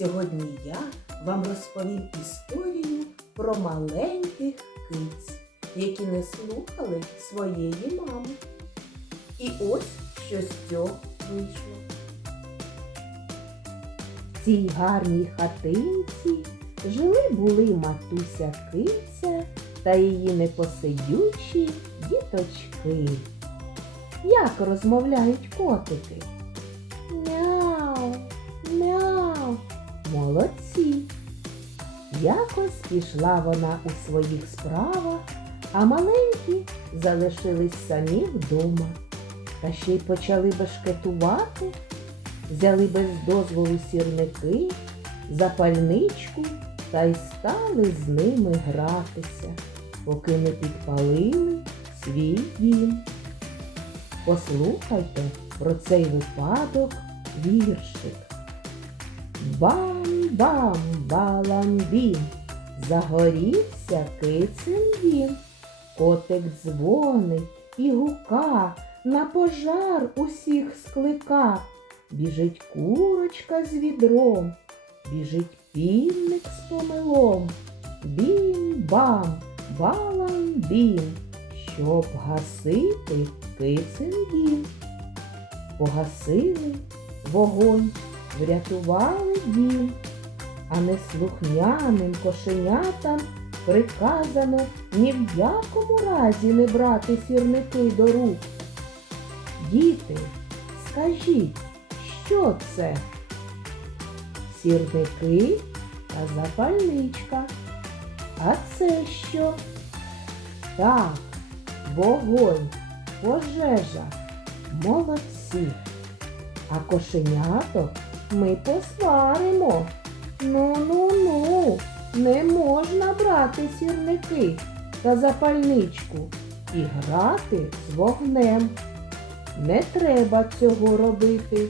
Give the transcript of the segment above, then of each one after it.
Сьогодні я вам розповім історію про маленьких киць, які не слухали своєї мами. І ось що з цього вийшло. В цій гарній хатинці жили були матуся киця та її непосидючі діточки. Як розмовляють котики? Якось пішла вона у своїх справах, а маленькі залишились самі вдома. Та ще й почали бешкетувати, взяли без дозволу сірники, запальничку та й стали з ними гратися, поки не підпалили свій дім. Послухайте про цей випадок віршик. Бам-бам, загорівся кицин дім. Котик дзвонить і гука, на пожар усіх склика. Біжить курочка з відром, біжить півник з помилом. Бім-бам, балам-бім, щоб гасити кицин дім. Погасили вогонь, врятували дім, а неслухняним кошенятам приказано ні в якому разі не брати сірники до рук. Діти, скажіть, що це? Сірники та запальничка. А це що? Так, вогонь, пожежа. Молодці. А кошеняток ми посваримо. Ну-ну-ну, не можна брати сірники та запальничку і грати з вогнем. Не треба цього робити.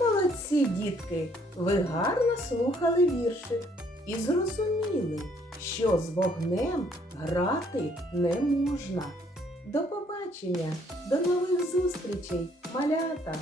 Молодці, дітки, ви гарно слухали віршик і зрозуміли, що з вогнем грати не можна. До побачення, до нових зустрічей, малята!